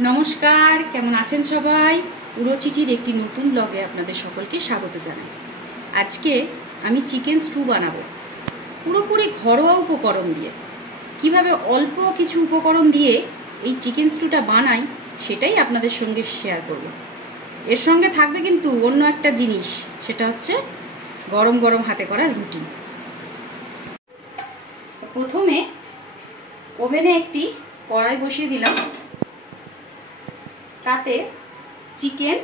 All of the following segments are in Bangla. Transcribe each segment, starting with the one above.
নমস্কার, কেমন আছেন সবাই? উড়োচিটির একটি নতুন ব্লগে আপনাদের সকলকে স্বাগত জানাই। আজকে আমি চিকেন স্টু বানাবো পুরোপুরি ঘরোয়া উপকরণ দিয়ে। কিভাবে অল্প কিছু উপকরণ দিয়ে এই চিকেন স্টুটা বানাই সেটাই আপনাদের সঙ্গে শেয়ার করব। এর সঙ্গে থাকবে কিন্তু অন্য একটা জিনিস, সেটা হচ্ছে গরম গরম হাতে করা রুটি। প্রথমে ওভেনে একটি কড়াই বসিয়ে দিলাম, তাতে চিকেন,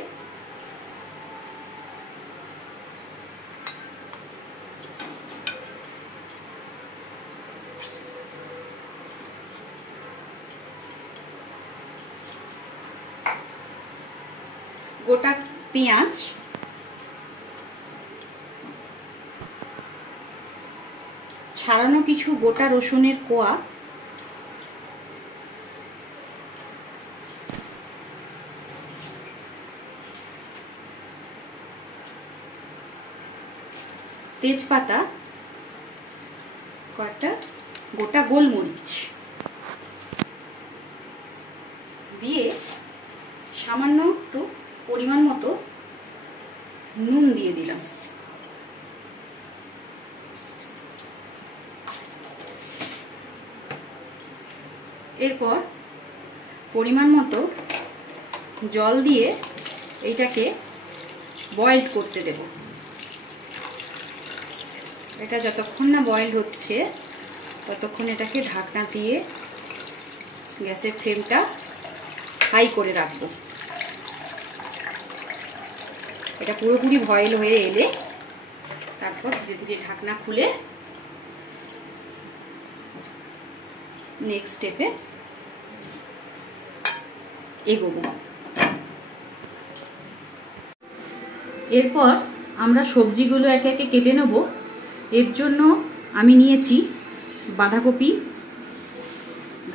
গোটা পেঁয়াজ, ছাড়ানো কিছু গোটা রসুনের কোয়া, তেজপাতা, কয়েকটা গোটা গোলমরিচ দিয়ে সামান্য একটু পরিমাণ মতো নুন দিয়ে দিলাম। এরপর পরিমাণ মতো জল দিয়ে এইটাকে বয়েল করতে দেব। এটা যতক্ষণ না বয়েল হচ্ছে ততক্ষণ এটাকে ঢাকনা দিয়ে গ্যাসের ফ্লেমটা হাই করে রাখবো। এটা পুরোপুরি বয়েল হয়ে এলে তারপর ধীরে ধীরে ঢাকনা খুলে নেক্সট স্টেপে এগোবো। এরপর আমরা সবজিগুলো একে একে কেটে নেব। এর জন্য আমি নিয়েছি বাঁধাকপি,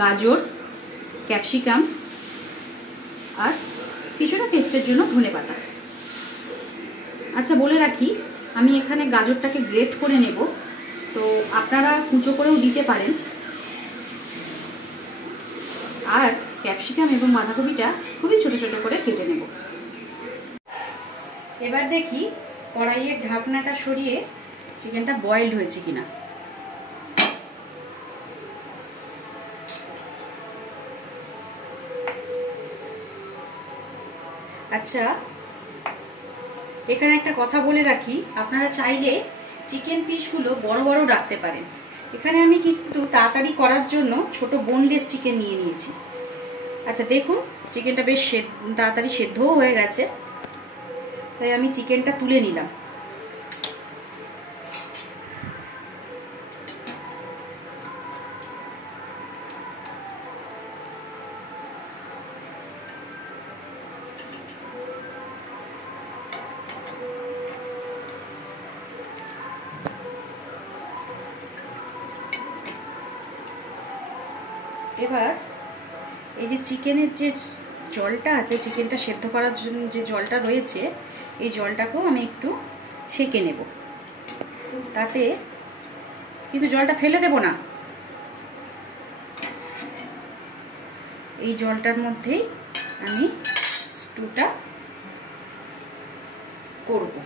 গাজর, ক্যাপসিকাম আর কিছুটা টেস্টের জন্য ধনেপাতা। আচ্ছা, বলে রাখি, আমি এখানে গাজরটাকে গ্রেট করে নেব, তো আপনারা কুচো করেও দিতে পারেন। আর ক্যাপসিকাম এবং বাঁধাকপিটা খুবই ছোট ছোট করে কেটে নেব। এবার দেখি কড়াইয়ের ঢাকনাটা সরিয়ে চিকেনটা বয়েলড হয়েছে কিনা। আচ্ছা, এখানে একটা কথা বলে রাখি, আপনারা চাইলে চিকেন পিসগুলো বড় বড় রাখতে পারেন। এখানে আমি কিন্তু তাড়াতাড়ি করার জন্য ছোট বোনলেস চিকেন নিয়ে নিয়েছি। আচ্ছা দেখুন, চিকেনটা বেশ তাড়াতাড়ি সেদ্ধও হয়ে গেছে, তাই আমি চিকেনটা তুলে নিলাম। এবার এই যে চিকেনের যে জলটা আছে, চিকেনটা সেদ্ধ করার জন্য যে জলটা রয়েছে, এই জলটাকেও আমি একটু ছেঁকে নেব। তাতে কিন্তু জলটা ফেলে দেব না, এই জলটার মধ্যেই আমি স্টুটা করব।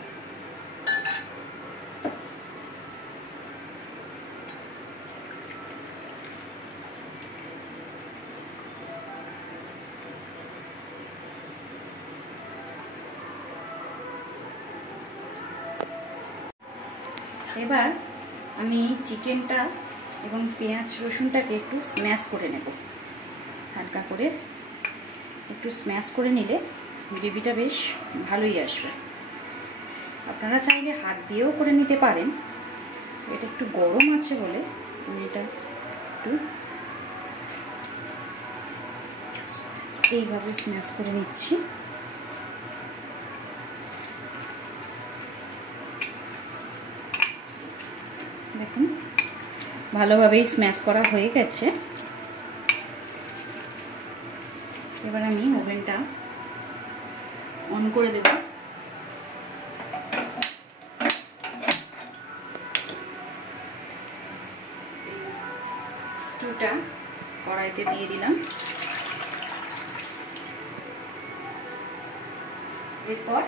এবার আমি চিকেনটা এবং পেঁয়াজ রসুনটাকে একটু স্ম্যাশ করে নেব। হালকা করে একটু স্ম্যাশ করে নিলে গ্রেভিটা বেশ ভালোই আসবে। আপনারা চাইলে হাত দিয়েও করে নিতে পারেন। এটা একটু গরম আছে বলে আমি এটা একটু এইভাবে স্ম্যাশ করে নিচ্ছি। দেখুন, ভালোভাবেই স্ম্যাশ করা হয়ে গেছে। এবার আমি ওভেনটা অন করে দেব। স্টুটা কড়াইতে দিয়ে দিলাম। এরপর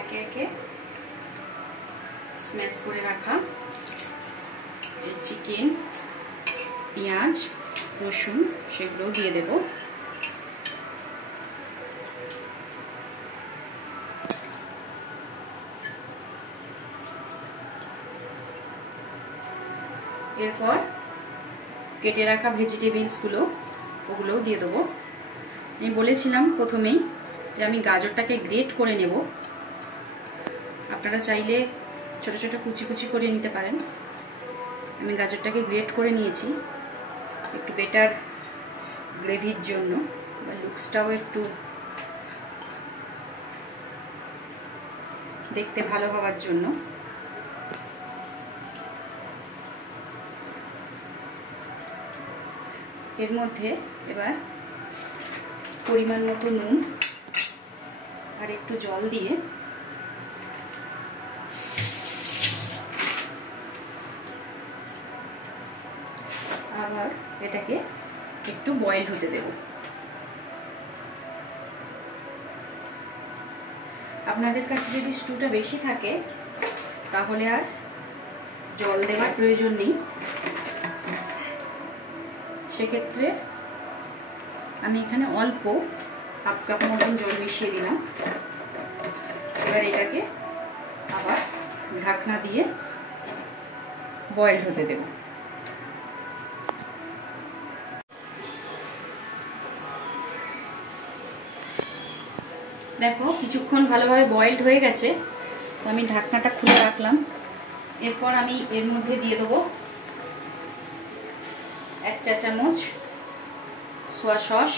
একে একে স্ম্যাশ করে রাখা চিকেন, পেঁয়াজ, রসুন সেগুলোও দিয়ে দেব। এরপর কেটে রাখা ভেজিটেবলসগুলো ওগুলোও দিয়ে দেবো। আমি বলেছিলাম প্রথমেই যে আমি গাজরটাকে গ্রেট করে নেব, আপনারা চাইলে ছোট ছোট কুচি কুচি করে নিতে পারেন। আমি গাজরটাকে গ্রেট করে নিয়েছি একটু বেটার গ্রেভির জন্য, বা লুকসটাও একটু দেখতে ভালো হওয়ার জন্য। এর মধ্যে এবার পরিমাণ মতো নুন আর একটু জল দিয়ে আবার এটাকে একটু বয়েল হতে দেব। আপনাদের কাছে যদি স্টুটা বেশি থাকে তাহলে আর জল দেওয়ার প্রয়োজন নেই। সেক্ষেত্রে আমি এখানে অল্প হাফ কাপ মতন জল মিশিয়ে দিলাম। এবার এটাকে আবার ঢাকনা দিয়ে বয়েল হতে দেব। দেখো কিছুক্ষণ ভালোভাবে বয়েলড হয়ে গেছে, আমি ঢাকনাটা খুলে রাখলাম। এরপর আমি এর মধ্যে দিয়ে দেবো 1 চা চামচ সোয়া সস,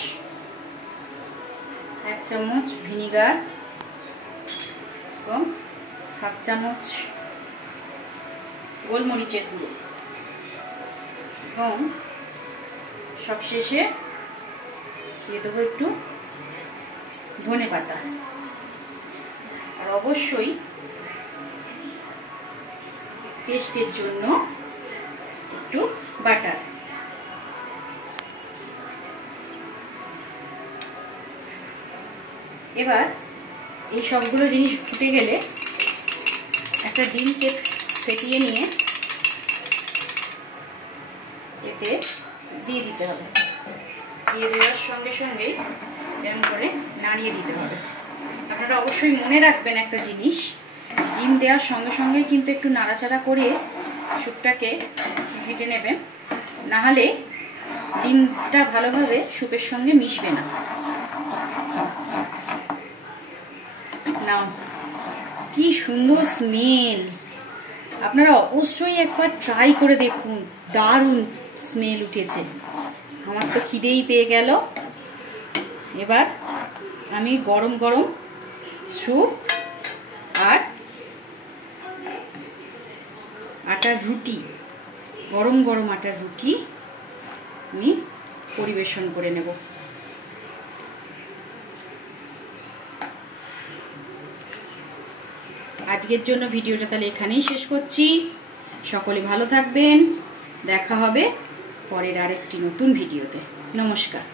1 চামচ ভিনিগার এবং হাফ চামচ গোলমরিচের গুঁড়ো, এবং সবশেষে দিয়ে দেবো একটু ধনেপাতা, আর অবশ্যই টেস্টের জন্য একটু বাটার। এবার এই সবগুলো জিনিস ফুটে গেলে একটা ডিমকে ফেটিয়ে নিয়ে এতে দিয়ে দিতে হবে। দিয়ে দেওয়ার সঙ্গে সঙ্গেই এরকম করে নাড়িয়ে দিতে হবে। আপনারা অবশ্যই মনে রাখবেন একটা জিনিস, ডিম দেওয়ার সঙ্গে সঙ্গেই কিন্তু একটু নাড়াচাড়া করে স্যুপটাকে ঘেঁটে নেবেন, নাহলে ডিমটা ভালোভাবে স্যুপের সঙ্গে মিশবে না। নাও, কি সুন্দর স্মেল! আপনারা অবশ্যই একবার ট্রাই করে দেখুন, দারুণ স্মেল উঠেছে। আমার তো খিদেই পেয়ে গেল। এবার আমি গরম গরম স্যুপ আর আটার রুটি, গরম গরম আটার রুটি আমি পরিবেশন করে নেব। আজকের জন্য ভিডিওটা তাহলে এখানেই শেষ করছি। সকলে ভালো থাকবেন, দেখা হবে পরের আরেকটি নতুন ভিডিওতে। নমস্কার।